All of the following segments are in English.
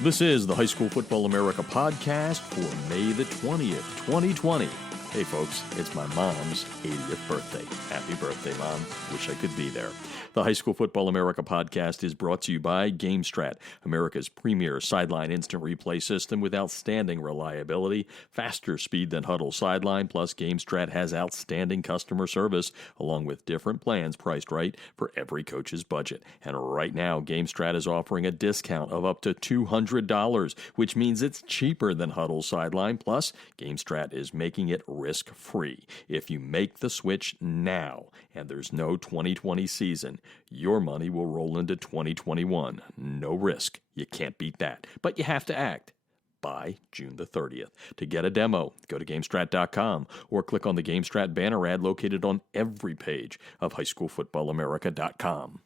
This is the High School Football America podcast for May the 20th, 2020. Hey folks, it's my mom's 80th birthday. Happy birthday, Mom. Wish I could be there. The High School Football America podcast is brought to you by GameStrat, America's premier sideline instant replay system with outstanding reliability, faster speed than Huddle Sideline, plus GameStrat has outstanding customer service, along with different plans priced right for every coach's budget. And right now, GameStrat is offering a discount of up to $200, which means it's cheaper than Huddle Sideline, plus GameStrat is making it risk-free. If you make the switch now, and there's no 2020 season, your money will roll into 2021. No risk. You can't beat that. But you have to act by June the 30th. To get a demo, go to GameStrat.com or click on the GameStrat banner ad located on every page of HighSchoolFootballAmerica.com.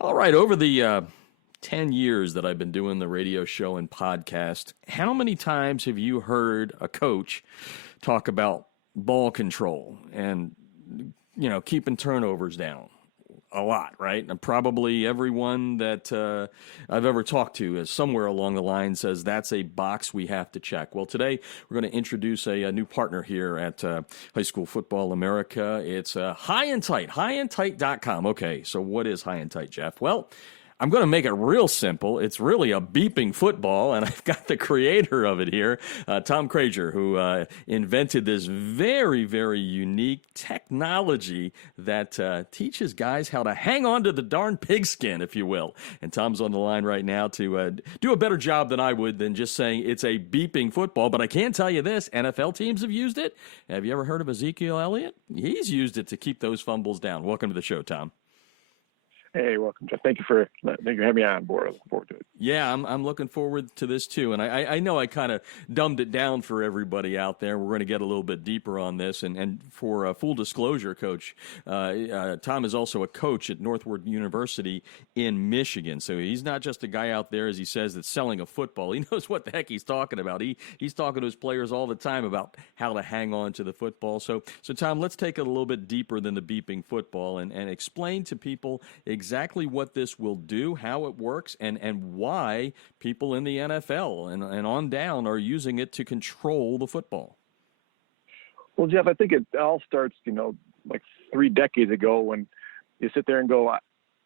All right, over the 10 years that I've been doing the radio show and podcast, how many times have you heard a coach talk about ball control and, keeping turnovers down? A lot, right? And probably everyone that I've ever talked to is somewhere along the line says that's a box we have to check. Well, today we're going to introduce a new partner here at High School Football America. It's HIGHandTight, HIGHandTight.com. Okay, so what is HIGHandTight, Jeff? Well, I'm going to make it real simple. It's really a beeping football, and I've got the creator of it here, Tom Creguer, who invented this very, very unique technology that teaches guys how to hang on to the darn pigskin, if you will. And Tom's on the line right now to do a better job than I would than just saying it's a beeping football. But I can tell you this, NFL teams have used it. Have you ever heard of Ezekiel Elliott? He's used it to keep those fumbles down. Welcome to the show, Tom. Hey, welcome, Jeff. Thank you for having me on board. I look forward to it. Yeah, I'm looking forward to this too. And I know I kind of dumbed it down for everybody out there. We're going to get a little bit deeper on this. And for full disclosure, Coach, Tom is also a coach at Northwood University in Michigan. So he's not just a guy out there, as he says, that's selling a football. He knows what the heck he's talking about. He's talking to his players all the time about how to hang on to the football. So Tom, let's take it a little bit deeper than the beeping football and explain to people exactly what this will do, how it works, and why people in the NFL and on down are using it to control the football. Well, Jeff, I think it all starts, like 3 decades ago when you sit there and go, I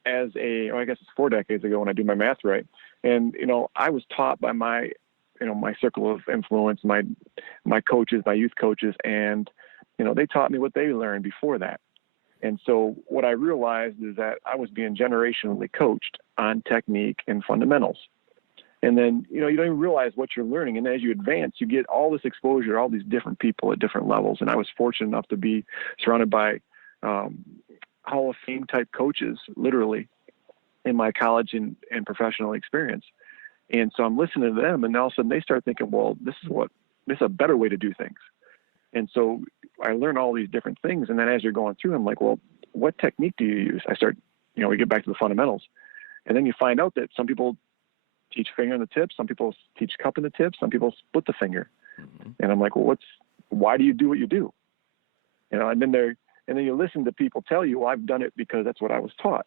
guess it's 4 decades ago when I do my math right. And, I was taught by my circle of influence, my coaches, my youth coaches, and, they taught me what they learned before that. And so what I realized is that I was being generationally coached on technique and fundamentals. And then, you don't even realize what you're learning. And as you advance, you get all this exposure, all these different people at different levels. And I was fortunate enough to be surrounded by Hall of Fame type coaches, literally, in my college and professional experience. And so I'm listening to them, and all of a sudden they start thinking, well, this is a better way to do things. And so I learned all these different things. And then as you're going through, I'm like, well, what technique do you use? I start, we get back to the fundamentals. And then you find out that some people teach finger in the tip. Some people teach cup in the tip. Some people split the finger. Mm-hmm. And I'm like, well, why do you do what you do? And then you listen to people tell you, well, I've done it because that's what I was taught.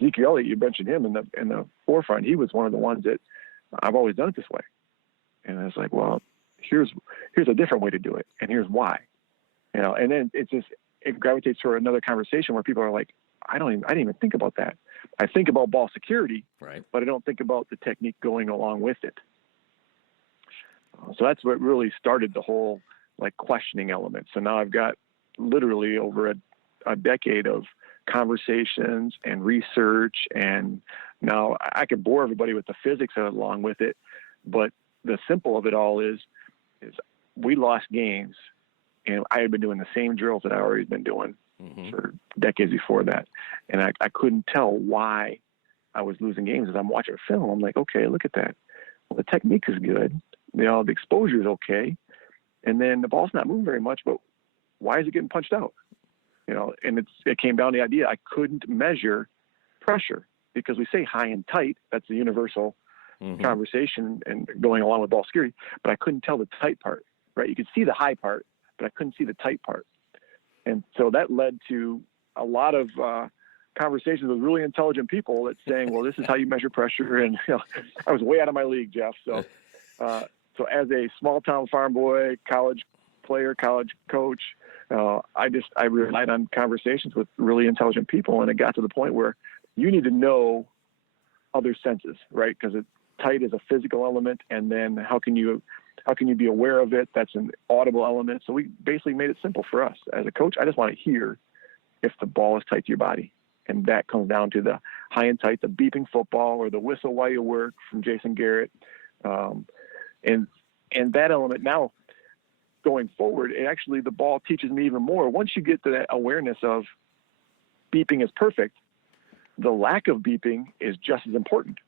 Ezekiel Elliott, you mentioned him in the forefront. He was one of the ones that I've always done it this way. And I was like, well, here's a different way to do it, and here's why. And then it gravitates toward another conversation where people are like, I didn't even think about that. I think about ball security, right, but I don't think about the technique going along with it. So that's what really started the whole questioning element. So now I've got literally over a decade of conversations and research, and now I could bore everybody with the physics along with it, but the simple of it all is we lost games, and I had been doing the same drills that I already been doing for decades before that. And I couldn't tell why I was losing games. As I'm watching film, I'm like, okay, look at that. Well, the technique is good. The exposure is okay. And then the ball's not moving very much, but why is it getting punched out? And it came down to the idea I couldn't measure pressure, because we say high and tight. That's the universal conversation and going along with ball security, but I couldn't tell the tight part, right? You could see the high part, but I couldn't see the tight part. And so that led to a lot of conversations with really intelligent people that's saying, well, this is how you measure pressure. And I was way out of my league, Jeff. So, so as a small town farm boy, college player, college coach, I relied on conversations with really intelligent people, and it got to the point where you need to know other senses, right? Because tight is a physical element, and then how can you be aware of it? That's an audible element. So we basically made it simple for us as a coach. I just want to hear if the ball is tight to your body, and that comes down to the high and tight, the beeping football, or the whistle while you work from Jason Garrett, and that element now. Going forward, the ball teaches me even more. Once you get to that awareness of beeping is perfect, the lack of beeping is just as important,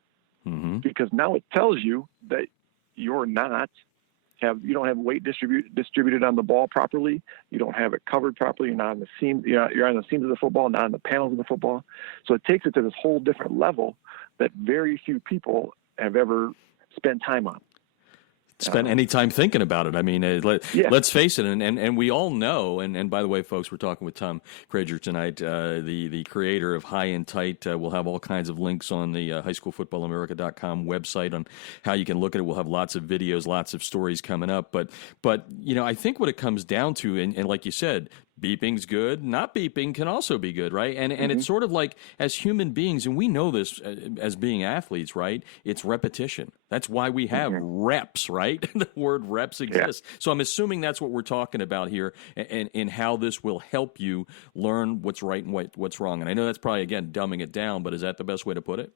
because now it tells you that you don't have weight distributed on the ball properly. You don't have it covered properly. You're not on the seams. You're on the seams of the football, not on the panels of the football. So it takes it to this whole different level that very few people have ever spent time on. Spend any time thinking about it. I mean, let's face it, and we all know, and by the way, folks, we're talking with Tom Creguer tonight, the creator of High and Tight. We'll have all kinds of links on the highschoolfootballamerica.com website on how you can look at it. We'll have lots of videos, lots of stories coming up. But I think what it comes down to, and like you said, beeping's good. Not beeping can also be good, right? And it's sort of like, as human beings, and we know this as being athletes, right? It's repetition. That's why we have reps, right? The word reps exists. Yeah. So I'm assuming that's what we're talking about here, and how this will help you learn what's right and what's wrong. And I know that's probably, again, dumbing it down, but is that the best way to put it?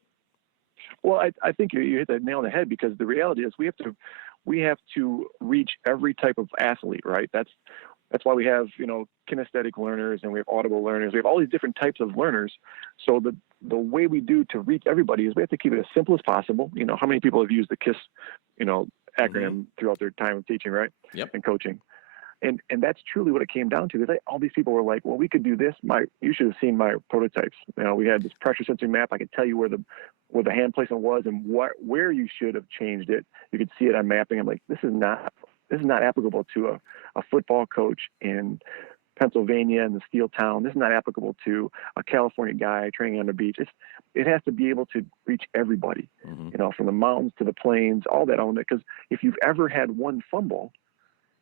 Well, I think you hit the nail on the head, because the reality is we have to reach every type of athlete, right? That's why we have, kinesthetic learners, and we have audible learners. We have all these different types of learners. So the way we do to reach everybody is we have to keep it as simple as possible. How many people have used the KISS, acronym throughout their time of teaching, right? Yep. And coaching. And that's truly what it came down to. All these people were like, well, we could do this. You should have seen my prototypes. We had this pressure sensing map. I could tell you where the hand placement was and where you should have changed it. You could see it on mapping. I'm like, this is not applicable to a football coach in Pennsylvania in the steel town. This is not applicable to a California guy training on the beach. It has to be able to reach everybody, from the mountains to the plains, all that element. Because if you've ever had one fumble,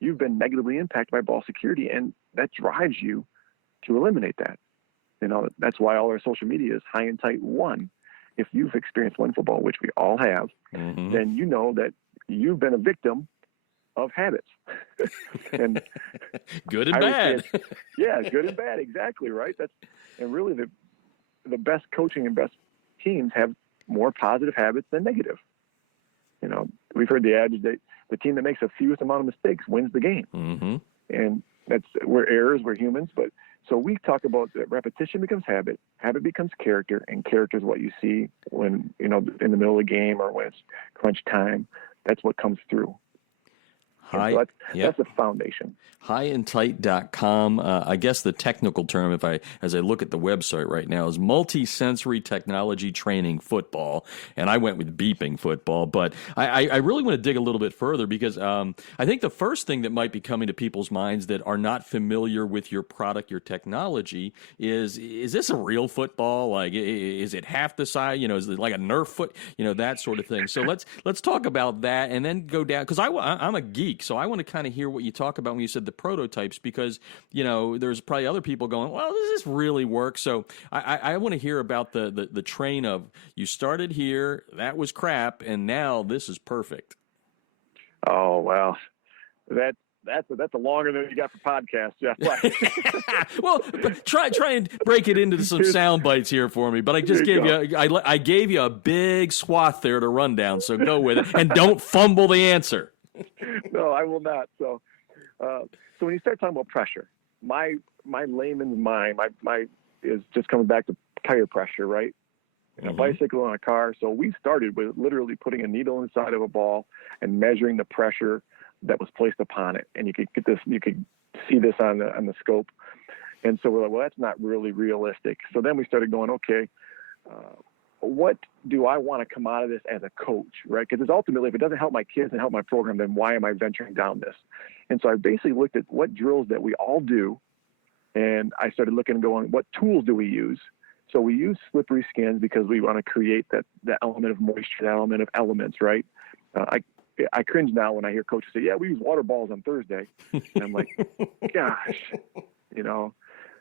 you've been negatively impacted by ball security, and that drives you to eliminate that. That's why all our social media is High and Tight 1. If you've experienced one football, which we all have, then you know that you've been a victim of habits. And good and bad. Yeah, good and bad, exactly, right? And really the best coaching and best teams have more positive habits than negative. We've heard the adage that the team that makes the fewest amount of mistakes wins the game. And we're errors, we're humans, but so we talk about that repetition becomes habit becomes character, and character is what you see when, in the middle of the game or when it's crunch time. That's what comes through. That's the foundation. HIGHandTight.com. I guess the technical term, as I look at the website right now, is multi-sensory technology training football, and I went with beeping football. But I really want to dig a little bit further, because I think the first thing that might be coming to people's minds that are not familiar with your product, your technology, is this a real football? Like, is it half the size? Is it like a Nerf foot? That sort of thing. So let's talk about that, and then go down, because I'm a geek. So I want to kind of hear what you talk about when you said the prototypes, because, there's probably other people going, well, does this really work? So I want to hear about the train of, you started here, that was crap, and now this is perfect. Oh, well, that's a longer than you got for podcasts, Jeff. Well, try and break it into some sound bites here for me. But I just I gave you a big swath there to run down, so go with it, and don't fumble the answer. No, I will not. So when you start talking about pressure, my layman's mind, my is just coming back to tire pressure, right? In a bicycle and a car. So we started with literally putting a needle inside of a ball and measuring the pressure that was placed upon it. And you could see this on the scope. And so we're like, well, that's not really realistic. So then we started going, okay, what do I want to come out of this as a coach, right? Because ultimately, if it doesn't help my kids and help my program, then why am I venturing down this? And so I basically looked at what drills that we all do, and I started looking and going, what tools do we use So we use slippery skins because we want to create that element of moisture, that element of elements, right? I cringe now when I hear coaches say, yeah, we use water balls on Thursday. And I'm like, gosh,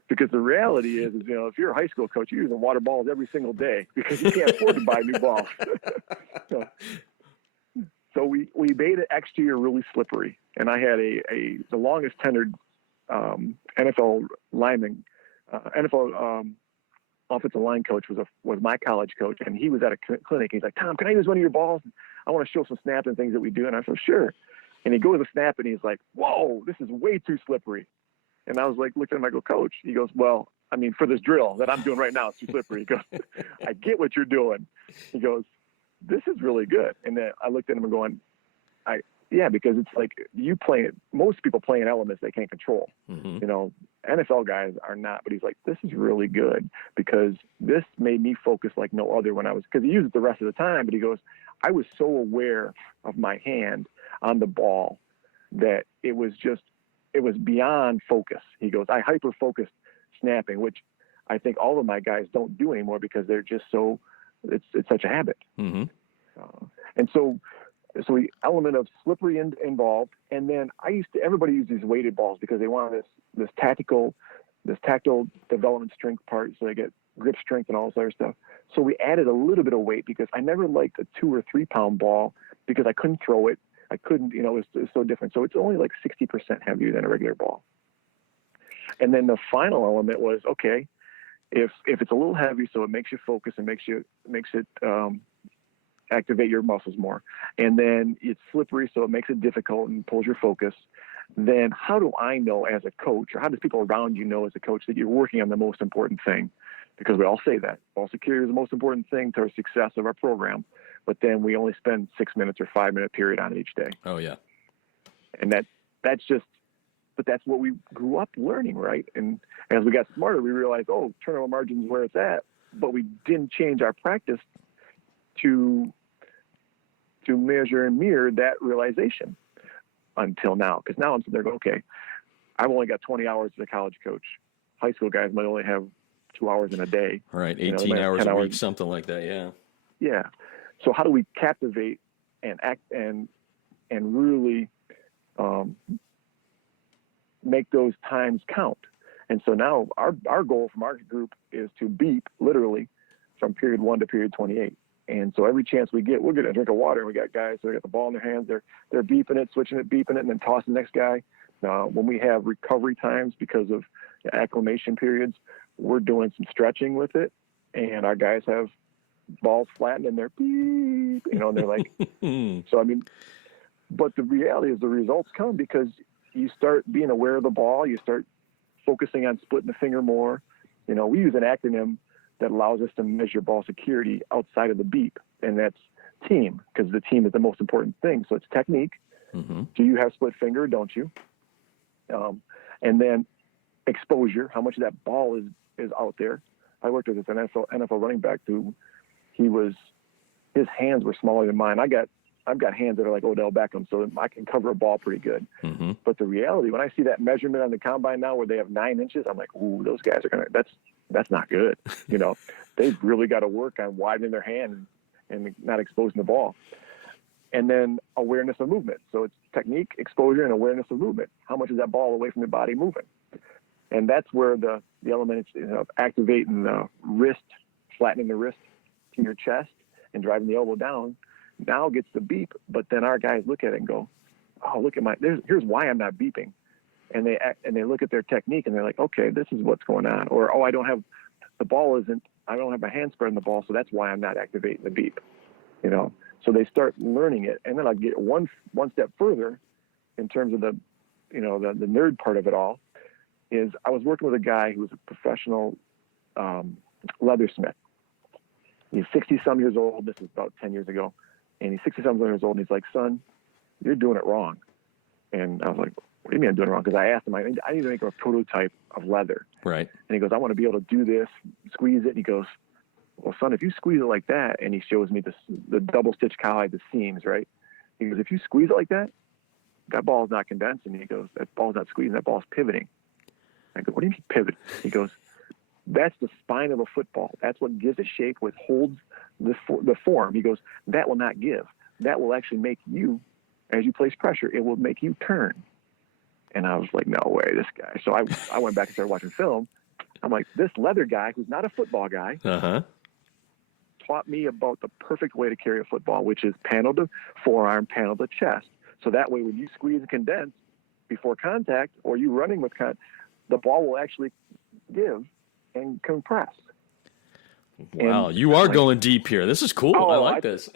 because the reality is, if you're a high school coach, you're using water balls every single day because you can't afford to buy new balls. So we made an exterior really slippery. And I had the longest tenured NFL lineman, NFL offensive line coach was my college coach, and he was at a clinic. He's like, Tom, can I use one of your balls? I want to show some snaps and things that we do. And I said, sure. And he goes to snap, and he's like, whoa, this is way too slippery. And I was like, looking at him, I go, Coach. He goes, well, I mean, for this drill that I'm doing right now, it's too slippery. He goes, I get what you're doing. He goes, this is really good. And then I looked at him and going, yeah, because it's like most people play in elements they can't control. Mm-hmm. NFL guys are not, but he's like, this is really good because this made me focus like no other because he used it the rest of the time, but he goes, I was so aware of my hand on the ball that it was beyond focus. He goes, I hyper-focused snapping, which I think all of my guys don't do anymore because they're just it's such a habit. Mm-hmm. And so the element of slippery involved. And then everybody used these weighted balls because they wanted this tactile development strength part. So they get grip strength and all this other stuff. So we added a little bit of weight because I never liked a 2 or 3 pound ball because I couldn't throw it. I couldn't, it was so different. So it's only like 60% heavier than a regular ball. And then the final element was, okay, if it's a little heavy, so it makes you focus and makes it activate your muscles more. And then it's slippery, so it makes it difficult and pulls your focus. Then how do I know as a coach, or how does people around you know as a coach that you're working on the most important thing? Because we all say that. Ball security is the most important thing to our success of our program. But then we only spend 6 minutes or 5 minute period on it each day. Oh, yeah. And that's what we grew up learning, right? And as we got smarter, we realized, turnover margin is where it's at. But we didn't change our practice to measure and mirror that realization until now. Because now I'm sitting there going, okay, I've only got 20 hours as a college coach. High school guys might only have 2 hours in a day. Right, 18 hours a week, something like that, yeah. Yeah. So how do we captivate and act and really make those times count? And so now our goal from our group is to beep literally from period 1 to period 28. And so every chance we get, we're going to drink of water. And we got guys, so they got the ball in their hands. They're beeping it, switching it, beeping it, and then tossing the next guy. When we have recovery times because of acclimation periods, we're doing some stretching with it. And our guys have balls flattened and they're beep, and they're like, so, I mean, but the reality is the results come because you start being aware of the ball. You start focusing on splitting the finger more. We use an acronym that allows us to measure ball security outside of the beep, and that's team, because the team is the most important thing. So it's technique. Mm-hmm. Do you have split finger? Don't you? And then exposure, how much of that ball is out there. I worked with this NFL running back who his hands were smaller than mine. I've got hands that are like Odell Beckham, so I can cover a ball pretty good. Mm-hmm. But the reality, when I see that measurement on the combine now where they have 9 inches, I'm like, ooh, those guys are that's not good. They've really got to work on widening their hand and not exposing the ball. And then awareness of movement. So it's technique, exposure, and awareness of movement. How much is that ball away from the body moving? And that's where the element of activating the wrist, flattening the wrist to your chest and driving the elbow down now gets the beep. But then our guys look at it and go, oh, look at here's why I'm not beeping. And they look at their technique and they're like, okay, this is what's going on. Or, I don't have my hand spread on the ball, so that's why I'm not activating the beep. So they start learning it. And then I get one step further in terms of the nerd part of it all is I was working with a guy who was a professional leathersmith. He's 60-some years old. This is about 10 years ago. And he's 60-some years old, and he's like, son, you're doing it wrong. And I was like, what do you mean I'm doing it wrong? Because I asked him, I need to make a prototype of leather. Right. And he goes, I want to be able to do this, squeeze it. And he goes, well, son, if you squeeze it like that, and he shows me the double-stitch cowhide, the seams, right? He goes, if you squeeze it like that, that ball's not condensing. He goes, that ball's not squeezing, that ball's pivoting. I go, what do you mean pivot? He goes, that's the spine of a football. That's what gives it shape, what holds the form. He goes, that will not give. That will actually make you, as you place pressure, it will make you turn. And I was like, no way, this guy. So I went back and started watching film. I'm like, this leather guy, who's not a football guy, taught me about the perfect way to carry a football, which is panel to forearm, panel to chest. So that way, when you squeeze and condense before contact, or you running with the ball will actually give and compress. Wow, you are going deep here. This is cool. I like this.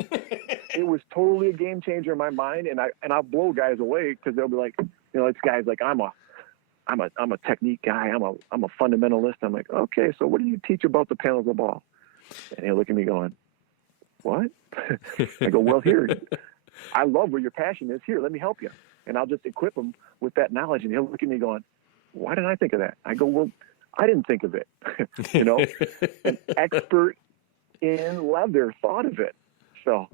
It was totally a game changer in my mind, and I'll blow guys away because they'll be like, this guy's like, I'm a technique guy. I'm a fundamentalist. I'm like, okay, so what do you teach about the panels of the ball? And he'll look at me going, what? I go, well, here, I love where your passion is. Here, let me help you. And I'll just equip him with that knowledge. And he'll look at me going, why didn't I think of that? I go, well, I didn't think of it. An expert in leather thought of it. So.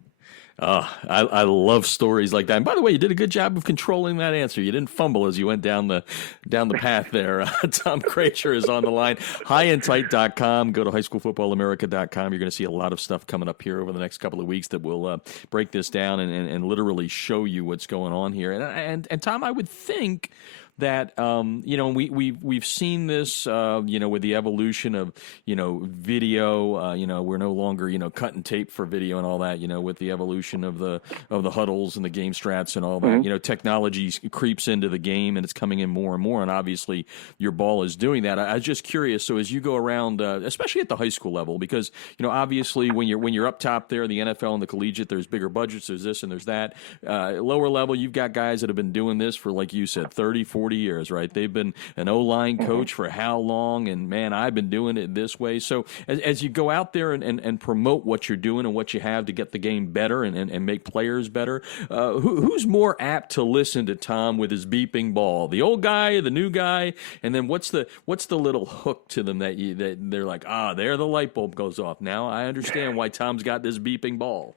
I love stories like that. And by the way, you did a good job of controlling that answer. You didn't fumble as you went down the path there. Tom Creguer is on the line. HIGHandTight.com. Go to highschoolfootballamerica.com. You're going to see a lot of stuff coming up here over the next couple of weeks that will break this down and literally show you what's going on here. And Tom, I would think that we've seen this with the evolution of video. We're no longer cutting tape for video and all that. With the evolution of the huddles and the game strats and all that. Technology creeps into the game and it's coming in more and more. And obviously, your ball is doing that. I was just curious. So as you go around, especially at the high school level, because obviously when you're up top there, the NFL and the collegiate, there's bigger budgets. There's this and there's that. Lower level, you've got guys that have been doing this for, like you said, 30, 40 years, right? They've been an O-line coach for how long? And man, I've been doing it this way. So as you go out there and promote what you're doing and what you have to get the game better and make players better, who's more apt to listen to Tom with his beeping ball? The old guy, the new guy? And then what's the little hook to them that they're like, there the light bulb goes off. Now I understand why Tom's got this beeping ball.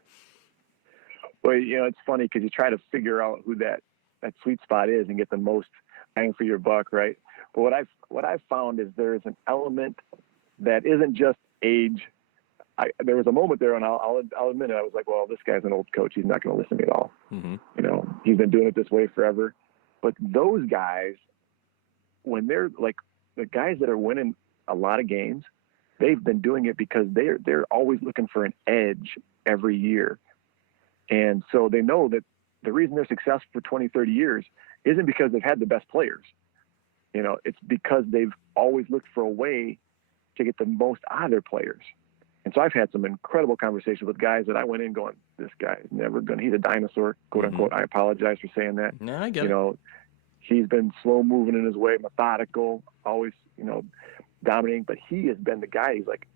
Well, it's funny because you try to figure out who that sweet spot is and get the most bang for your buck, right? But what I've found is there's an element that isn't just age. There was a moment there, and I'll admit it. I was like, well, this guy's an old coach. He's not going to listen to me at all. He's been doing it this way forever. But those guys, when they're like the guys that are winning a lot of games, they've been doing it because they're always looking for an edge every year. And so they know that the reason they're successful for 20, 30 years isn't because they've had the best players. It's because they've always looked for a way to get the most out of their players. And so I've had some incredible conversations with guys that I went in going, this guy is never going to, he's a dinosaur, quote unquote. I apologize for saying that. No, I get it. He's been slow moving in his way, methodical, always, dominating, but he has been the guy. He's like,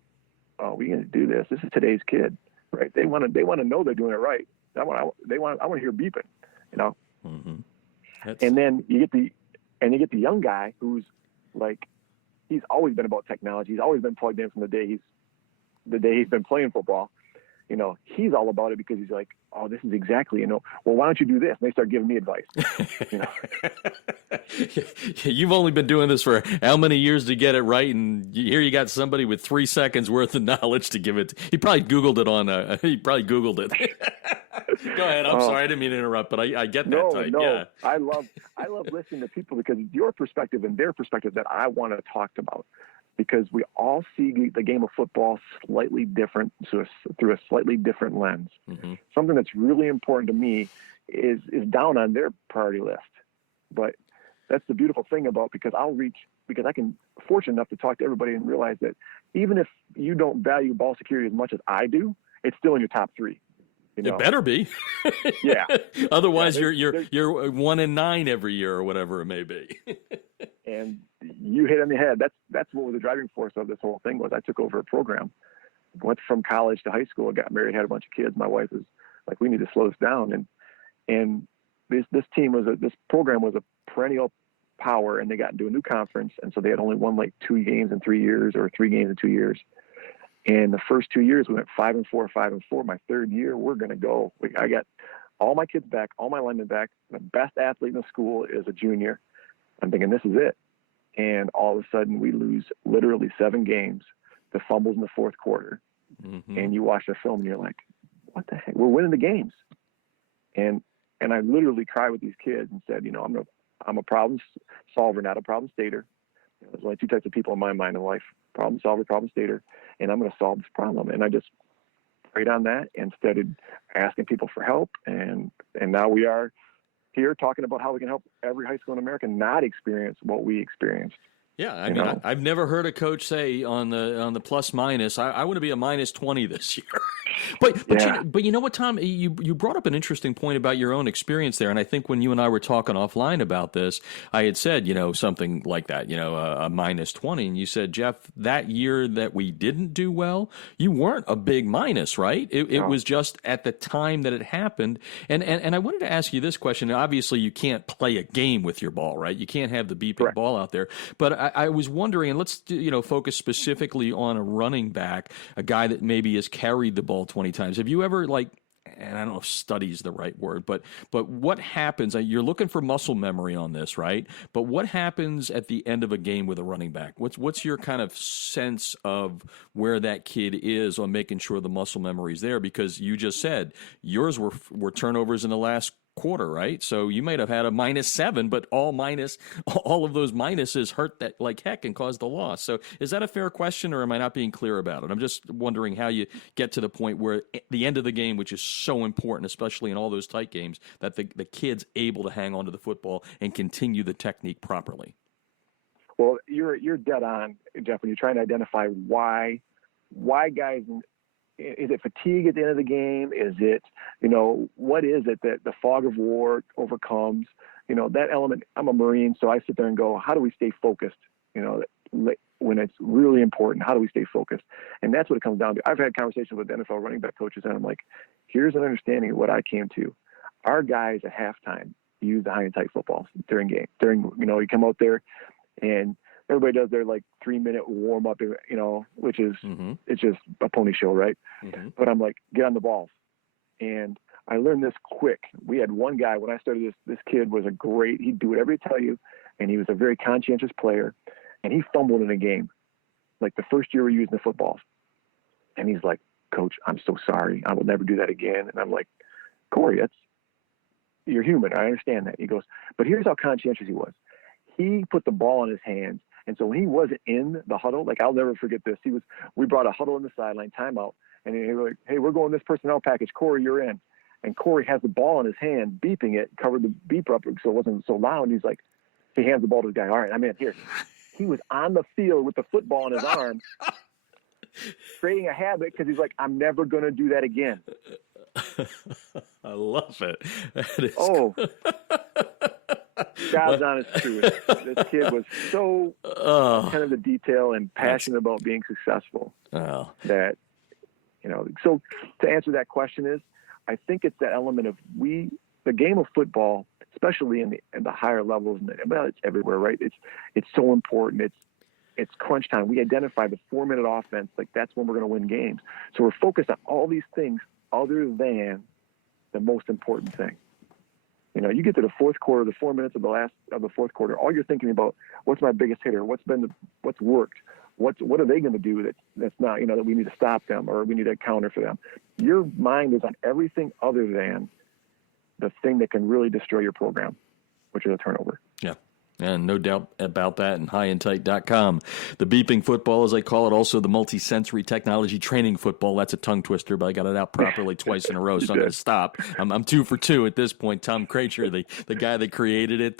oh, we're going to do this. This is today's kid, right? They want to know they're doing it right. I want to hear beeping, And then you get the young guy who's like, he's always been about technology. He's always been plugged in from the day he's been playing football. He's all about it because he's like, oh, this is exactly, well, why don't you do this? And they start giving me advice. You've only been doing this for how many years to get it right? And here you got somebody with 3 seconds worth of knowledge to give it. He probably Googled it he probably Googled it. Go ahead. I'm sorry. I didn't mean to interrupt, but I get that type. No. Yeah. I love listening to people because it's your perspective and their perspective that I want to talk about. Because we all see the game of football slightly different, through a slightly different lens. Something that's really important to me is down on their priority list. But that's the beautiful thing because I can fortunate enough to talk to everybody and realize that even if you don't value ball security as much as I do, it's still in your top 3. It better be. Yeah. Otherwise, you're 1 in 9 every year or whatever it may be. And you hit on the head. That's what was the driving force of this whole thing was I took over a program, went from college to high school, got married, had a bunch of kids. My wife was like, we need to slow this down. And this program was a perennial power, and they got into a new conference. And so they had only won like 2 games in 3 years or 3 games in 2 years. And the first 2 years we went 5-4, 5-4. My third year, we're going to go. I got all my kids back, all my linemen back. The best athlete in the school is a junior. I'm thinking, this is it. and all of a sudden we lose literally 7 games, the fumbles in the fourth quarter. Mm-hmm. And you watch the film and you're like, what the heck? We're winning the games. And I literally cried with these kids and said, I'm a problem solver, not a problem stater. There's only 2 types of people in my mind in life: problem solver, problem stater. And I'm going to solve this problem. And I just prayed on that and started asking people for help. And now we are here talking about how we can help every high school in America not experience what we experienced. Yeah, I mean, I've never heard a coach say on the plus minus, I want to be a minus 20 this year. But you know what, Tom, you brought up an interesting point about your own experience there, and I think when you and I were talking offline about this, I had said, something like that, a minus 20, and you said, Jeff, that year that we didn't do well, you weren't a big minus, right? It was just at the time that it happened, and I wanted to ask you this question. Obviously, you can't play a game with your ball, right? You can't have the beeping Correct. ball out there, but I was wondering, and let's focus specifically on a running back, a guy that maybe has carried the ball 20 times. Have you ever, and I don't know if study is the right word, but what happens? You're looking for muscle memory on this, right? But what happens at the end of a game with a running back? What's your kind of sense of where that kid is on making sure the muscle memory is there? Because you just said yours were turnovers in the last quarter, right? So you might have had a -7, but all of those minuses hurt that like heck and caused the loss. So is that a fair question, or am I not being clear about it? I'm just wondering how you get to the point where at the end of the game, which is so important, especially in all those tight games, that the kid's able to hang on to the football and continue the technique properly. Well, you're dead on, Jeff, when you're trying to identify why guys. Is it fatigue at the end of the game? Is it, what is it that the fog of war overcomes? That element. I'm a Marine, so I sit there and go, how do we stay focused? When it's really important, how do we stay focused? And that's what it comes down to. I've had conversations with NFL running back coaches, and I'm like, here's an understanding of what I came to. Our guys at halftime use the high and tight footballs during game. You come out there and everybody does their 3-minute warm up, which is, It's just a pony show, right? Mm-hmm. But I'm like, get on the balls. And I learned this quick. We had one guy, when I started this kid was he'd do whatever he tell you. And he was a very conscientious player, and he fumbled in a game. Like the first year we were using the footballs. And he's like, Coach, I'm so sorry. I will never do that again. And I'm like, Corey, you're human. I understand that. He goes, but here's how conscientious he was. He put the ball in his hands. And so when he wasn't in the huddle, I'll never forget this. We brought a huddle in the sideline, timeout, and he was like, hey, we're going this personnel package. Corey, you're in. And Corey has the ball in his hand, beeping it, covered the beep up so it wasn't so loud. And he's like, he hands the ball to the guy. All right, I'm in here. He was on the field with the football in his arm, creating a habit because he's like, I'm never going to do that again. I love it. God's honest truth. This kid was so attentive to detail and passionate about being successful that, so to answer that question is, I think it's that element of the game of football, especially in the higher levels, it's everywhere, right? It's so important. It's crunch time. We identify the 4-minute offense, that's when we're going to win games. So we're focused on all these things other than the most important thing. You get to the fourth quarter, the 4 minutes of the fourth quarter, all you're thinking about, what's my biggest hitter? What's worked? What are they going to do that's not, that we need to stop them or we need to counter for them? Your mind is on everything other than the thing that can really destroy your program, which is a turnover. Yeah. And no doubt about that, and HIGHandTight.com. The beeping football, as I call it, also the multi-sensory technology training football. That's a tongue twister, but I got it out properly twice in a row, so I'm going to stop. I'm 2 for 2 at this point. Tom Creguer, the guy that created it,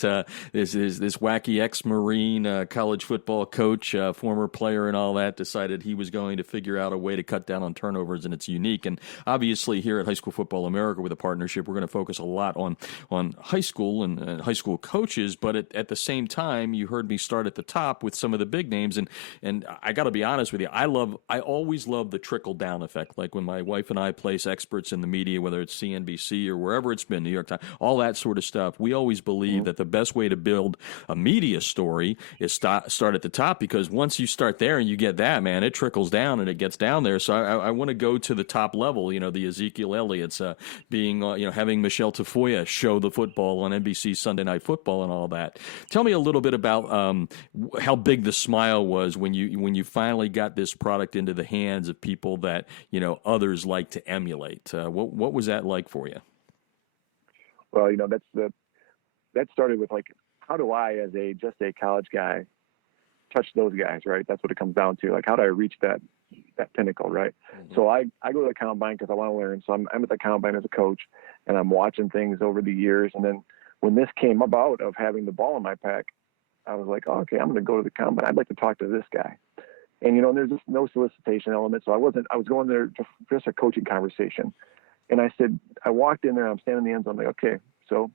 this wacky ex-Marine college football coach, former player and all that, decided he was going to figure out a way to cut down on turnovers, and it's unique. And obviously here at High School Football America with a partnership, we're going to focus a lot on high school and high school coaches, but at the same time, you heard me start at the top with some of the big names, and I got to be honest with you, I always love the trickle down effect. Like when my wife and I place experts in the media, whether it's CNBC or wherever it's been, New York Times, all that sort of stuff. We always believe that the best way to build a media story is start at the top, because once you start there and you get that, man, it trickles down and it gets down there. So I want to go to the top level. The Ezekiel Elliott's having Michelle Tafoya show the football on NBC Sunday Night Football and all that. Tell me a little bit about how big the smile was when you finally got this product into the hands of people that others like to emulate. What was that like for you? Well, that started with like, how do I, as just a college guy, touch those guys, right? That's what it comes down to. Like, how do I reach that pinnacle, right? Mm-hmm. So I go to the combine because I want to learn. So I'm at the combine as a coach, and I'm watching things over the years. And then when this came about of having the ball in my pack, I was like, oh, okay, I'm going to go to the combine. I'd like to talk to this guy. And, there's just no solicitation element. So I was going there just a coaching conversation. And I walked in there, I'm standing in the end zone. I'm like, okay, so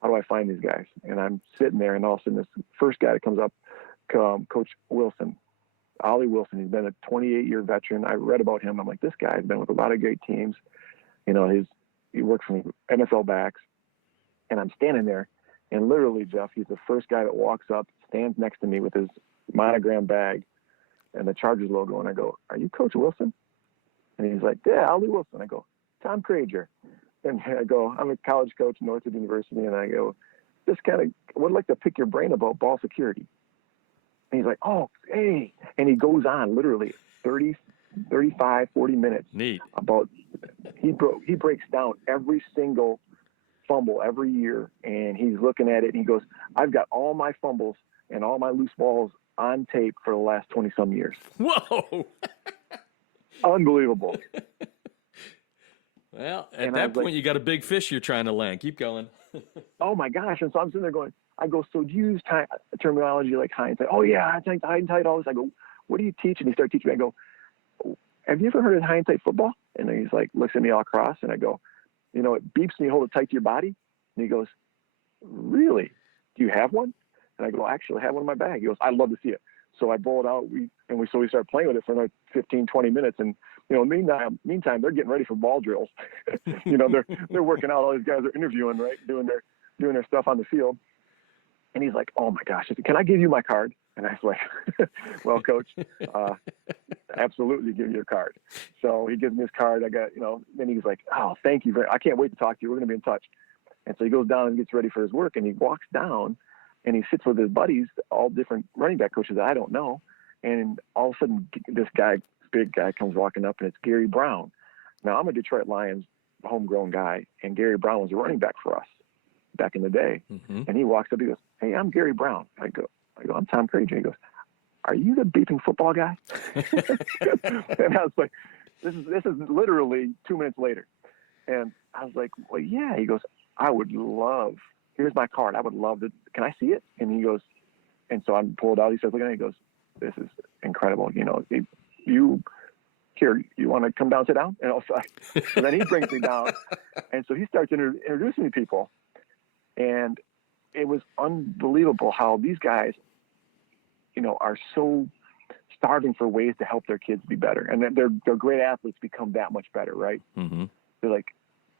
how do I find these guys? And I'm sitting there, and all of a sudden this first guy that comes up, Coach Wilson, Ollie Wilson. He's been a 28-year veteran. I read about him. I'm like, this guy's been with a lot of great teams. He worked for NFL backs. And I'm standing there, and literally, Jeff, he's the first guy that walks up, stands next to me with his monogram bag and the Chargers logo. And I go, are you Coach Wilson? And he's like, yeah, Ollie Wilson. I go, Tom Creguer. And I go, I'm a college coach at Northwood University. And I go, would like to pick your brain about ball security. And he's like, oh, hey. And he goes on literally 30, 35, 40 minutes. Neat. About, he breaks down every single fumble every year, and he's looking at it, and he goes, I've got all my fumbles and all my loose balls on tape for the last 20 some years. Whoa. Unbelievable. Well, at that point, you got a big fish you're trying to land. Keep going. Oh my gosh. And so I'm sitting there going, I go, so do you use terminology like HIGHandTight? Oh yeah, HIGHandTight, all this. I go, what do you teach? And he started teaching me. I go, have you ever heard of HIGHandTight football? And then he's like, looks at me all cross, and I go, it beeps and you hold it tight to your body. And he goes, really? Do you have one? And I go, actually, I have one in my bag. He goes, I'd love to see it. So I pull it out. We start playing with it for another 15, 20 minutes. And, meantime, they're getting ready for ball drills. They're working out. All these guys are interviewing, right? Doing their stuff on the field. And he's like, oh my gosh, can I give you my card? And I was like, well, coach, absolutely give you your card. So he gives me his card. I got, then he's like, oh, thank you. I can't wait to talk to you. We're going to be in touch. And so he goes down and gets ready for his work, and he walks down and he sits with his buddies, all different running back coaches that I don't know. And all of a sudden this guy, big guy, comes walking up, and it's Gary Brown. Now I'm a Detroit Lions homegrown guy, and Gary Brown was a running back for us back in the day. Mm-hmm. And he walks up, he goes, hey, I'm Gary Brown. I go, I'm Tom Creguer. He goes, are you the beeping football guy? And I was like, this is literally 2 minutes later. And I was like, well, yeah. He goes, here's my card. I would love to, can I see it? And he goes, and so I'm pulled out. He starts looking at it. He goes, this is incredible. You want to come down, sit down? And so then he brings me down. And so he starts introducing me to people. And it was unbelievable how these guys, are so starving for ways to help their kids be better. And then their great athletes become that much better, right? Mm-hmm. They're like,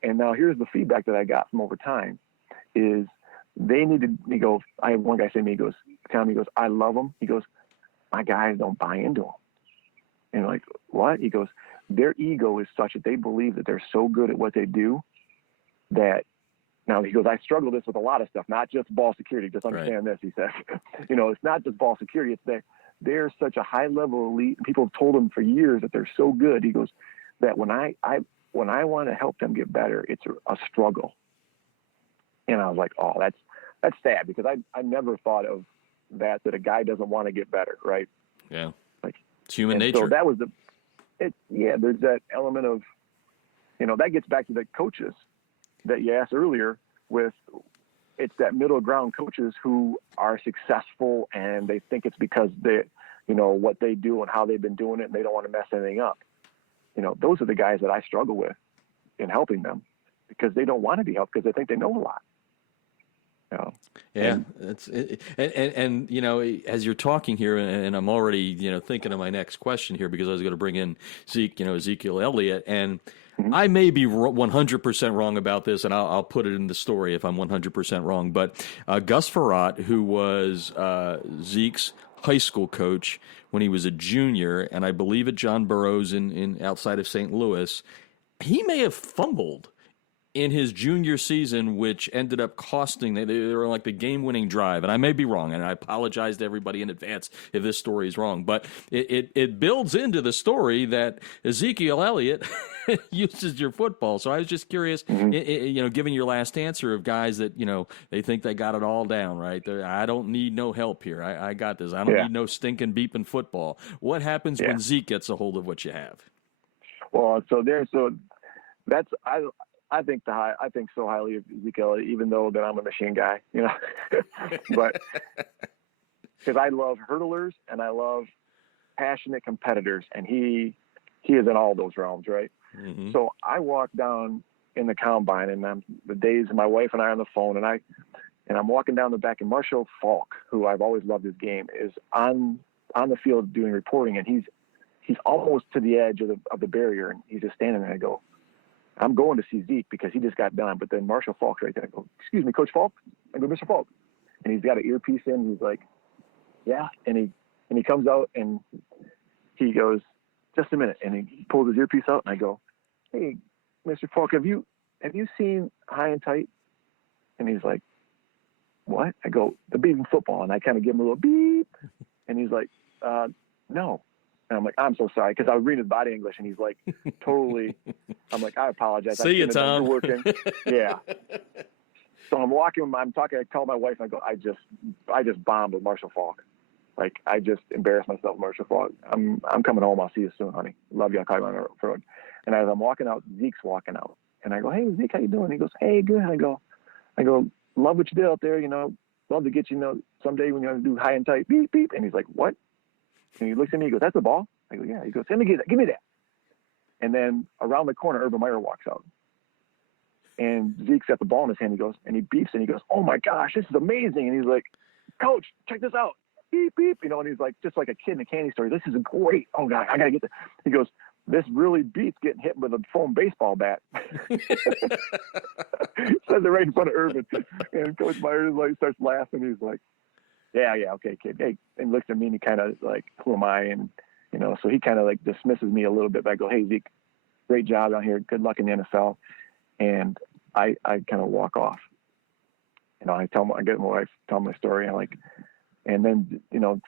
and now here's the feedback that I got from over time is they needed, I had one guy say to me, he goes, I love them. He goes, my guys don't buy into them. And like, what? He goes, their ego is such that they believe that they're so good at what they do that now he goes, I struggle with a lot of stuff, not just ball security. Just understand this, he says. It's not just ball security. It's that they're such a high level elite. People have told him for years that they're so good. He goes, that when I want to help them get better, it's a struggle. And I was like, oh, that's sad, because I never thought of that a guy doesn't want to get better, right? Yeah. Like it's human nature. So that was there's that element of, that gets back to the coaches that you asked earlier with, it's that middle ground coaches who are successful and they think it's because they, what they do and how they've been doing it, and they don't want to mess anything up. Those are the guys that I struggle with in helping them, because they don't want to be helped because they think they know a lot. Yeah, and as you're talking here, and I'm already thinking of my next question here, because I was going to bring in Ezekiel Elliott, and mm-hmm. I may be 100% wrong about this, and I'll put it in the story if I'm 100% wrong. But Gus Farrat, who was Zeke's high school coach when he was a junior, and I believe at John Burroughs in outside of St. Louis, he may have fumbled in his junior season, which ended up costing, they were like the game-winning drive, and I may be wrong, and I apologize to everybody in advance if this story is wrong, but it builds into the story that Ezekiel Elliott uses your football. So I was just curious, given your last answer of guys that, they think they got it all down, right? I don't need no help here. I got this. I don't need no stinking beeping football. What happens when Zeke gets a hold of what you have? Well, that's I think so highly of Ezekiel, even though that I'm a machine guy, but because I love hurdlers and I love passionate competitors, and he is in all those realms, right? Mm-hmm. So I walk down in the combine, and the days my wife and I are on the phone, and I'm walking down the back, and Marshall Faulk, who I've always loved his game, is on the field doing reporting, and he's almost to the edge of the barrier, and he's just standing there. And I go, I'm going to see Zeke because he just got done. But then Marshall Faulk's right there. I go, excuse me, Coach Faulk? I go, Mr. Faulk. And he's got an earpiece in. He's like, yeah. And he comes out and he goes, just a minute. And he pulls his earpiece out, and I go, hey, Mr. Faulk, have you seen High and Tight? And he's like, what? I go, the beeping football. And I kind of give him a little beep. And he's like, no. And I'm like, I'm so sorry, because I was reading his body English, and he's like, totally. I'm like, I apologize. See you, Tom. Working. Yeah. So I'm walking. I tell my wife, and I go, I just bombed with Marshall Faulk. Like, I just embarrassed myself, Marshall Faulk. I'm coming home. I'll see you soon, honey. Love you. I'll call you on the road. And as I'm walking out, Zeke's walking out, and I go, hey, Zeke, how you doing? He goes, hey, good. I go, love what you did out there. Love to get you. Someday when you do High and Tight, beep beep. And he's like, what? And he looks at me, he goes, that's a ball? I go, yeah. He goes, let me get that. Give me that. And then around the corner, Urban Meyer walks out. And Zeke's got the ball in his hand. He goes, and he beeps, and he goes, oh, my gosh, this is amazing. And he's like, Coach, check this out. Beep, beep. And he's like, just like a kid in a candy store. This is great. Oh, God, I got to get this. He goes, this really beats getting hit with a foam baseball bat. Says it right in front of Urban. And Coach Meyer starts laughing. He's like, yeah, okay, kid. Hey, and looks at me, and he kind of like, who am I? And, so he kind of like dismisses me a little bit, but I go, hey, Zeke, great job out here. Good luck in the NFL. And I kind of walk off. I get my wife, tell my story. And then,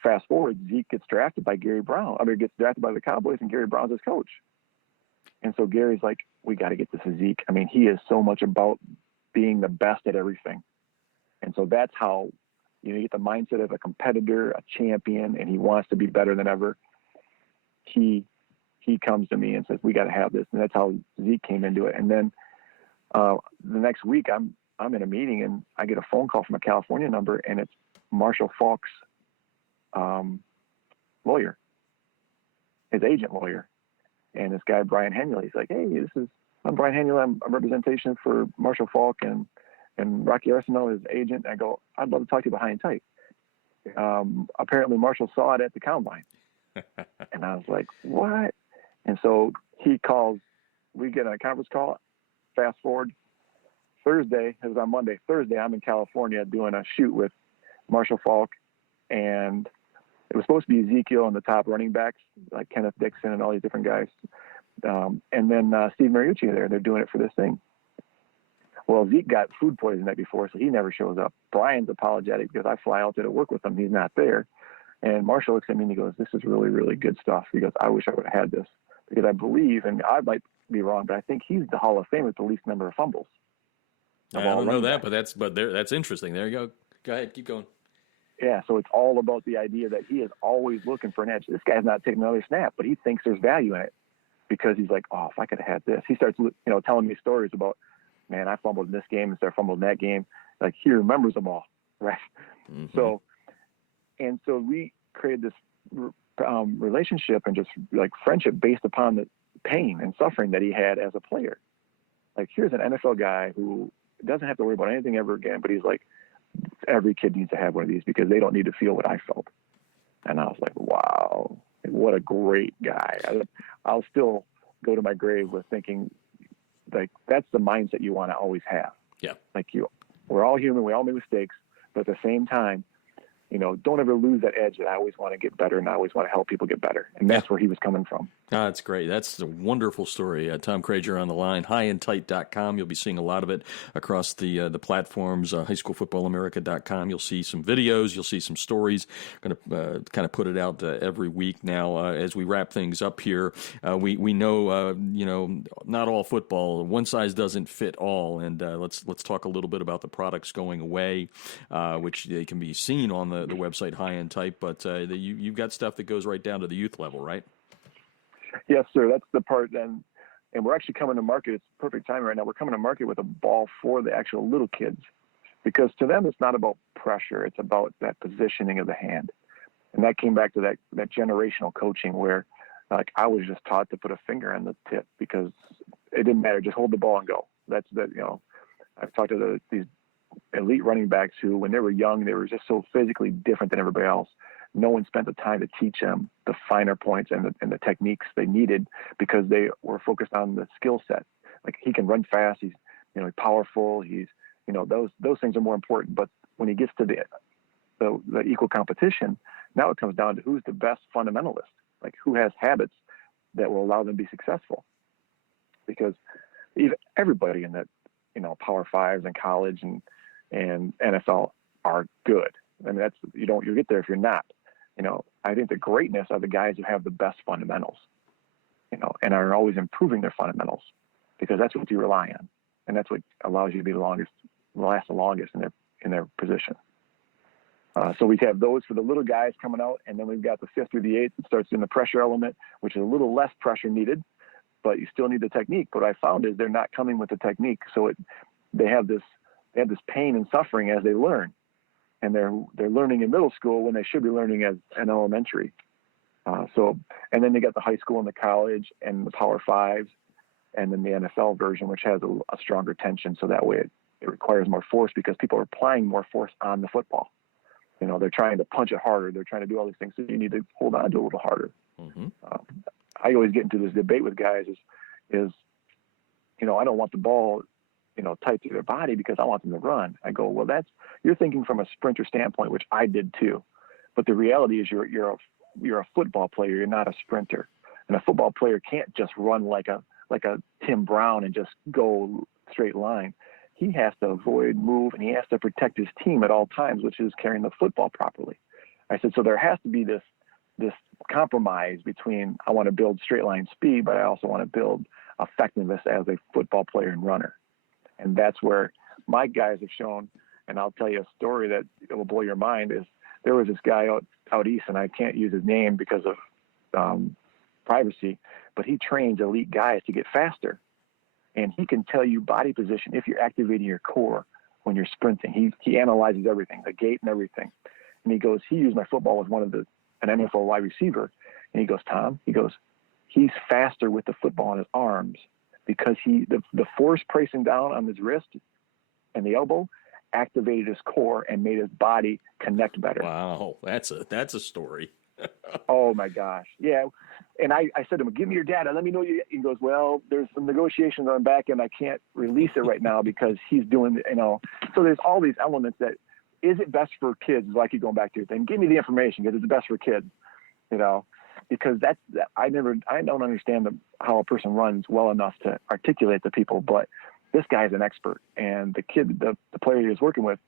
fast forward, Zeke gets drafted by Gary Brown. Gets drafted by the Cowboys, and Gary Brown's his coach. And so Gary's like, we got to get this to Zeke. He is so much about being the best at everything. And so that's how, you get the mindset of a competitor, a champion, and he wants to be better than ever. He comes to me and says, we got to have this. And that's how Zeke came into it. And then the next week I'm in a meeting, and I get a phone call from a California number, and it's Marshall Faulk's lawyer, his agent lawyer. And this guy, Brian Henule, he's like, hey, I'm Brian Henule. I'm a representation for Marshall Faulk and Rocky Arsenal, his agent. I go, I'd love to talk to you about High and Tight. Apparently Marshall saw it at the combine. And I was like, what? And so he calls, we get on a conference call. Fast forward, Thursday, it was on Monday. Thursday, I'm in California doing a shoot with Marshall Faulk, and it was supposed to be Ezekiel and the top running backs, like Kenneth Dixon and all these different guys. And then Steve Mariucci there. They're doing it for this thing. Well, Zeke got food poisoning the night before, so he never shows up. Brian's apologetic because I fly out there to work with him. He's not there. And Marshall looks at me and he goes, this is really, really good stuff. He goes, I wish I would have had this, because I believe, and I might be wrong, but I think he's the Hall of Fame with the least number of fumbles. I don't know that, but that's interesting. There you go. Go ahead, keep going. Yeah, so it's all about the idea that he is always looking for an edge. This guy's not taking another snap, but he thinks there's value in it, because he's like, oh, if I could have had this. He starts, telling me stories about, man, I fumbled in this game instead of fumbled in that game. Like, he remembers them all, right? Mm-hmm. So we created this relationship and just like friendship based upon the pain and suffering that he had as a player. Like, here's an NFL guy who doesn't have to worry about anything ever again, but he's like, every kid needs to have one of these because they don't need to feel what I felt. And I was like, wow, what a great guy. I'll still go to my grave with thinking, like, that's the mindset you want to always have. Yeah. Like, we're all human. We all make mistakes. But at the same time, don't ever lose that edge that I always want to get better and I always want to help people get better. And that's where he was coming from. That's great. That's a wonderful story. Tom Creguer on the line, HIGHandTight.com. You'll be seeing a lot of it across the platforms, highschoolfootballamerica.com. You'll see some videos. You'll see some stories. Going to kind of put it out every week now as we wrap things up here. We know, not all football, one size doesn't fit all. And let's talk a little bit about the products going away, which they can be seen on the website HIGHandTight. But you've got stuff that goes right down to the youth level, right? Yes, sir. That's the part then. And we're actually coming to market. It's perfect time right now. We're coming to market with a ball for the actual little kids, because to them, it's not about pressure. It's about that positioning of the hand. And that came back to that generational coaching where, like, I was just taught to put a finger on the tip because it didn't matter. Just hold the ball and go. I've talked to these elite running backs who, when they were young, they were just so physically different than everybody else. No one spent the time to teach them the finer points and the techniques they needed because they were focused on the skill set. Like, he can run fast. He's powerful. He's, those things are more important. But when he gets to the equal competition, now it comes down to who's the best fundamentalist, like who has habits that will allow them to be successful. Because everybody in that, Power Fives and college and NFL are good. I mean, you get there if you're not. I think the greatness are the guys who have the best fundamentals, and are always improving their fundamentals, because that's what you rely on, and that's what allows you to be last the longest in their position. So we have those for the little guys coming out, and then we've got the 5th through the 8th. It starts in the pressure element, which is a little less pressure needed, but you still need the technique. What I found is they're not coming with the technique, so they have this pain and suffering as they learn. And they're learning in middle school when they should be learning as an elementary. And then they got the high school and the college and the Power Fives, and then the NFL version, which has a stronger tension. So that way it requires more force because people are applying more force on the football. They're trying to punch it harder. They're trying to do all these things. So you need to hold on to it a little harder. Mm-hmm. I always get into this debate with guys is I don't want the ball tight to their body because I want them to run. I go, well, you're thinking from a sprinter standpoint, which I did too. But the reality is you're a football player. You're not a sprinter. And a football player can't just run like a Tim Brown and just go straight line. He has to avoid, move, and he has to protect his team at all times, which is carrying the football properly. I said, so there has to be this compromise between, I want to build straight line speed, but I also want to build effectiveness as a football player and runner. And that's where my guys have shown, and I'll tell you a story that it will blow your mind, is there was this guy out east, and I can't use his name because of privacy, but he trains elite guys to get faster. And he can tell you body position if you're activating your core when you're sprinting. He analyzes everything, the gait and everything. And he used my football with an NFL wide receiver. And he goes, Tom, he's faster with the football in his arms because the force pressing down on his wrist and the elbow activated his core and made his body connect better. Wow, that's a story. Oh my gosh, yeah. And I said to him, "Give me your data. Let me know you." He goes, "Well, there's some negotiations on back end. I can't release it right now because he's doing, So there's all these elements that is it best for kids? Is why I keep going back to it. Then give me the information because it's best for kids, because I don't understand how a person runs well enough to articulate to people, but this guy's an expert, and the kid, the player he was working with,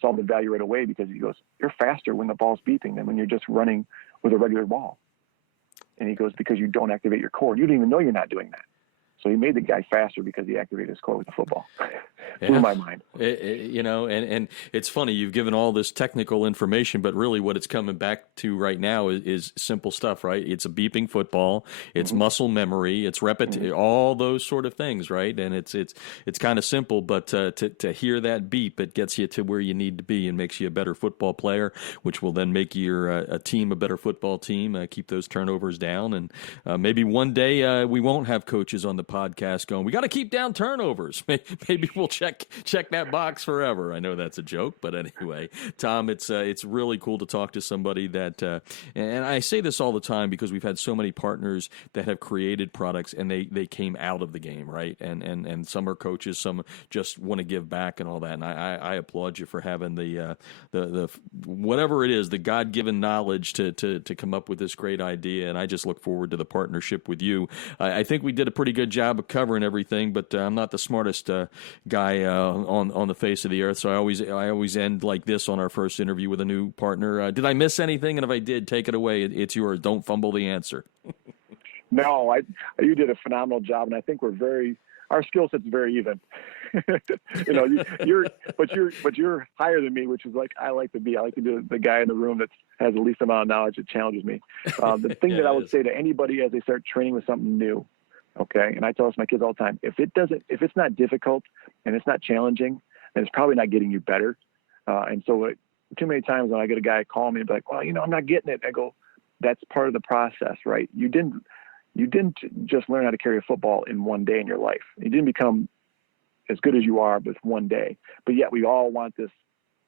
saw the value right away because he goes, "You're faster when the ball's beeping than when you're just running with a regular ball." And he goes, "Because you don't activate your core. You don't even know you're not doing that." So he made the guy faster because he activated his core with the football. Blew my mind. And it's funny, you've given all this technical information, but really what it's coming back to right now is simple stuff, right? It's a beeping football, it's muscle memory, it's all those sort of things, right? And it's kind of simple, but to hear that beep, it gets you to where you need to be and makes you a better football player, which will then make your a team a better football team, keep those turnovers down, and maybe one day we won't have coaches on the podcast going, "We got to keep down turnovers." Maybe we'll check that box forever. I know that's a joke, but anyway, Tom, it's really cool to talk to somebody that, and I say this all the time because we've had so many partners that have created products and they came out of the game, right? And some are coaches, some just want to give back and all that. And I applaud you for having the whatever it is, the God-given knowledge to come up with this great idea. And I just look forward to the partnership with you. I think we did a pretty good job of covering everything, but I'm not the smartest guy on the face of the earth. So I always end like this on our first interview with a new partner. Did I miss anything? And if I did, take it away. It's yours. Don't fumble the answer. No, you did a phenomenal job, and I think our skill set's very even. You know, you're higher than me, which is like I like to be. I like to be the guy in the room that has the least amount of knowledge that challenges me. The thing that I would say to anybody as they start training with something new, okay, and I tell this to my kids all the time: if it's not difficult and it's not challenging, then it's probably not getting you better. And so, too many times when I get a guy call me and be like, "Well, I'm not getting it," I go, "That's part of the process, right? You didn't just learn how to carry a football in one day in your life. You didn't become as good as you are with one day, but yet we all want this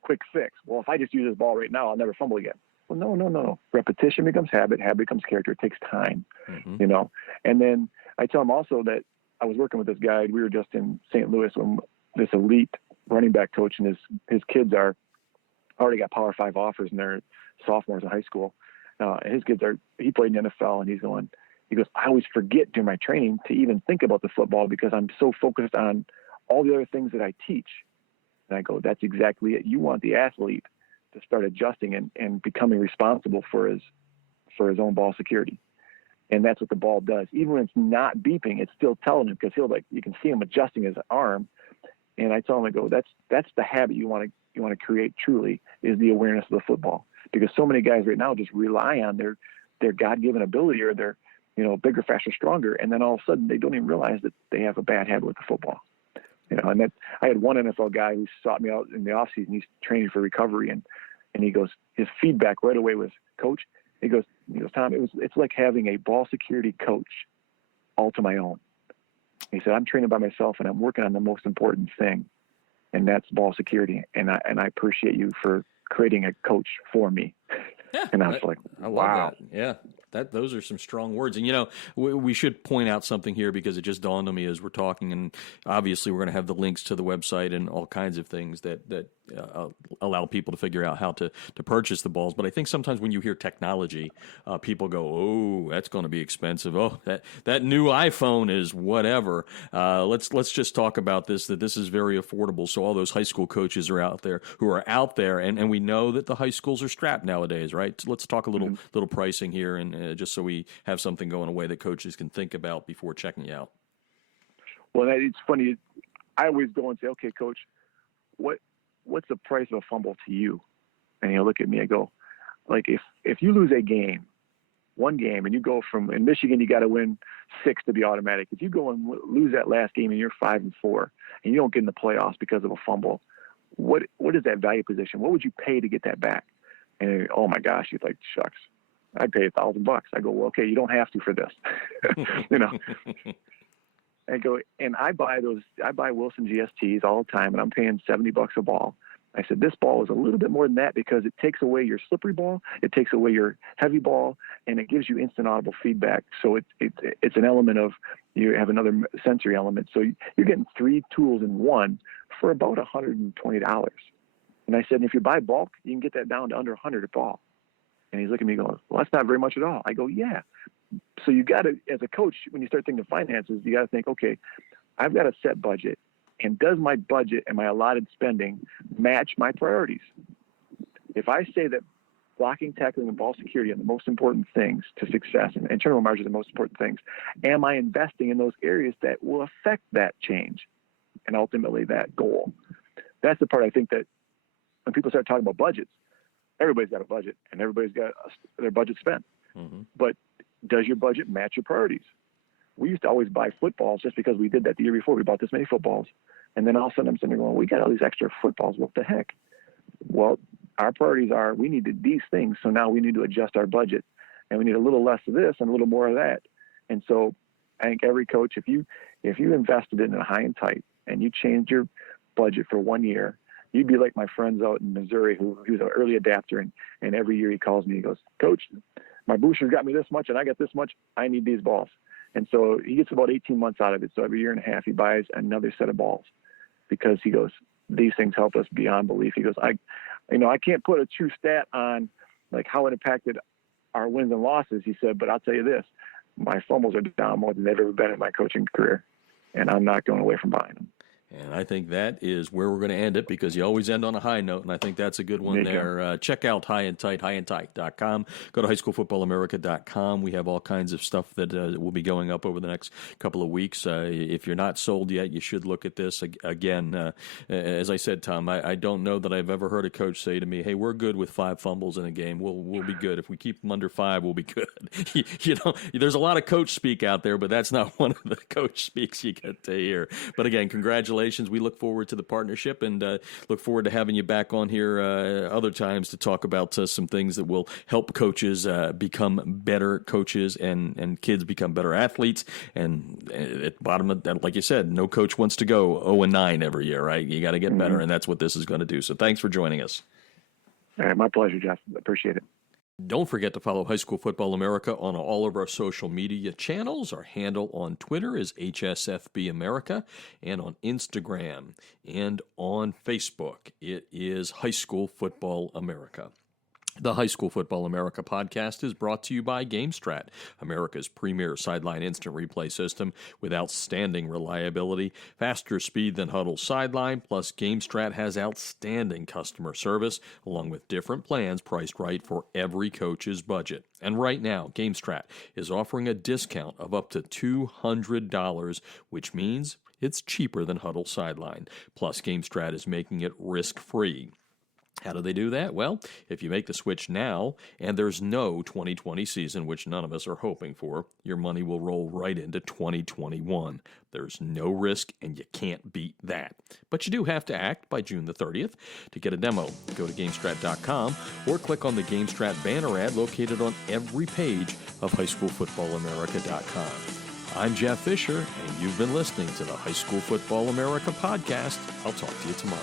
quick fix. Well, if I just use this ball right now, I'll never fumble again. Well, no. Repetition becomes habit. Habit becomes character. It takes time, And then I tell them also that I was working with this guy. We were just in St. Louis when this elite running back coach and his kids already got Power 5 offers and they're sophomores in high school. And his kids he played in the NFL and he goes, I always forget during my training to even think about the football because I'm so focused on all the other things that I teach. And I go, that's exactly it. You want the athlete to start adjusting and becoming responsible for his own ball security. And that's what the ball does. Even when it's not beeping, it's still telling him because you can see him adjusting his arm. And I tell him, I go, that's the habit you want to create truly is the awareness of the football. Because so many guys right now just rely on their God-given ability or their, bigger, faster, stronger. And then all of a sudden they don't even realize that they have a bad habit with the football. And that I had one NFL guy who sought me out in the off season. He's training for recovery and he goes, his feedback right away was, Coach, he goes, Tom, it's like having a ball security coach all to my own. He said, I'm training by myself and I'm working on the most important thing. And that's ball security. And I appreciate you for creating a coach for me. Yeah, and I was like, I love wow. that. Yeah. Those are some strong words. And, we should point out something here because it just dawned on me as we're talking. And obviously we're going to have the links to the website and all kinds of things that allow people to figure out how to purchase the balls. But I think sometimes when you hear technology, people go, oh, that's going to be expensive. Oh, that new iPhone is whatever. Let's just talk about this, that this is very affordable. So all those high school coaches are out there and we know that the high schools are strapped nowadays, right? So let's talk a little pricing here and just so we have something going away that coaches can think about before checking you out. Well, it's funny. I always go and say, okay, Coach, what's the price of a fumble to you? And he'll look at me and go, like, if you lose one game and you go in Michigan, you got to win 6 to be automatic. If you go and lose that last game and you're 5-4 and you don't get in the playoffs because of a fumble, what is that value position? What would you pay to get that back? And oh my gosh, he's like, shucks, I'd pay $1,000. I go, well, okay, you don't have to for this, I go, and I buy Wilson GSTs all the time, and I'm paying $70 a ball. I said, this ball is a little bit more than that because it takes away your slippery ball, it takes away your heavy ball, and it gives you instant audible feedback. So it's an element of, you have another sensory element. So you're getting 3 tools in one for about $120. And I said, if you buy bulk, you can get that down to under $100 a ball. And he's looking at me going, well, that's not very much at all. I go, yeah. So you got to, as a coach, when you start thinking of finances, you got to think, okay, I've got a set budget. And does my budget and my allotted spending match my priorities? If I say that blocking, tackling, and ball security are the most important things to success and turnover margin are the most important things, am I investing in those areas that will affect that change and ultimately that goal? That's the part I think that when people start talking about budgets, everybody's got a budget and everybody's got their budget spent. Mm-hmm. But does your budget match your priorities? We used to always buy footballs just because we did that the year before. We bought this many footballs. And then all of a sudden I'm sitting there going, we got all these extra footballs. What the heck? Well, our priorities are we needed these things. So now we need to adjust our budget and we need a little less of this and a little more of that. And so I think every coach, if you invested in a high and tight and you changed your budget for 1 year. You'd be like my friends out in Missouri he was an early adapter, and every year he calls me, he goes, Coach, my booster got me this much and I got this much. I need these balls. And so he gets about 18 months out of it. So every year and a half he buys another set of balls because he goes, these things help us beyond belief. He goes, I can't put a true stat on like how it impacted our wins and losses. He said, but I'll tell you this, my fumbles are down more than they've ever been in my coaching career. And I'm not going away from buying them. And I think that is where we're going to end it because you always end on a high note, and I think that's a good one there. Check out High and Tight, HIGHandTight.com. Go to highschoolfootballamerica.com. We have all kinds of stuff that will be going up over the next couple of weeks. If you're not sold yet, you should look at this. Again, as I said, Tom, I don't know that I've ever heard a coach say to me, hey, we're good with 5 fumbles in a game. We'll be good. If we keep them under 5, we'll be good. There's a lot of coach speak out there, but that's not one of the coach speaks you get to hear. But again, congratulations. We look forward to the partnership and look forward to having you back on here other times to talk about some things that will help coaches become better coaches and kids become better athletes. And at the bottom of that, like you said, no coach wants to go 0-9 every year, right? You got to get better, and that's what this is going to do. So thanks for joining us. All right, my pleasure, Jeff. Appreciate it. Don't forget to follow High School Football America on all of our social media channels. Our handle on Twitter is HSFB America, and on Instagram and on Facebook, it is High School Football America. The High School Football America podcast is brought to you by GameStrat, America's premier sideline instant replay system with outstanding reliability, faster speed than Huddle's sideline, plus GameStrat has outstanding customer service, along with different plans priced right for every coach's budget. And right now, GameStrat is offering a discount of up to $200, which means it's cheaper than Huddle's sideline. Plus, GameStrat is making it risk-free. How do they do that? Well, if you make the switch now, and there's no 2020 season, which none of us are hoping for, your money will roll right into 2021. There's no risk, and you can't beat that. But you do have to act by June the 30th. To get a demo, go to GameStrat.com or click on the GameStrat banner ad located on every page of HighSchoolFootballAmerica.com. I'm Jeff Fisher, and you've been listening to the High School Football America podcast. I'll talk to you tomorrow.